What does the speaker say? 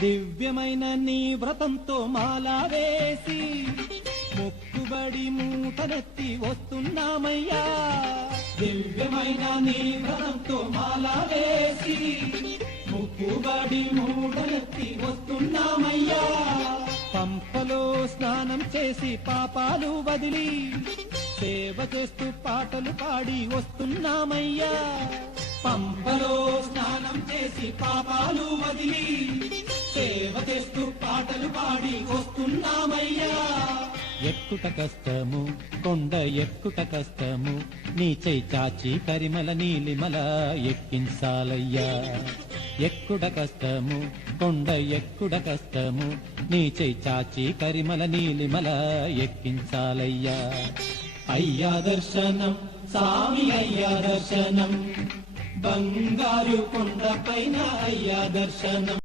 దివ్యమైన నీ వ్రతంతో మాలా వేసి మొక్కుబడి మూతనెత్తి వస్తున్నామయ్యా. దివ్యమైన నీ వ్రతంతో మాలా వేసి మొక్కుబడి మూటనెత్తి వస్తున్నామయ్యా. పంపలో స్నానం చేసి పాపాలు వదిలి సేవ చేస్తూ పాటలు పాడి వస్తున్నామయ్యా. పంపలో స్నానం చేసి పాపాలు వదిలి ఎక్కుట కష్టము కొండ ఎక్కుట కష్టము. నీ చాచి పరిమళ నీలిమల ఎక్కించాలయ్యా. ఎక్కుడ కష్టము కొండ ఎక్కుడ కష్టము. నీ చెయ్యి చాచి పరిమళ నీలిమల ఎక్కించాలయ్యా. అయ్యా దర్శనం స్వామి అయ్యా దర్శనం. బంగారు కొండ పైన అయ్యా దర్శనం.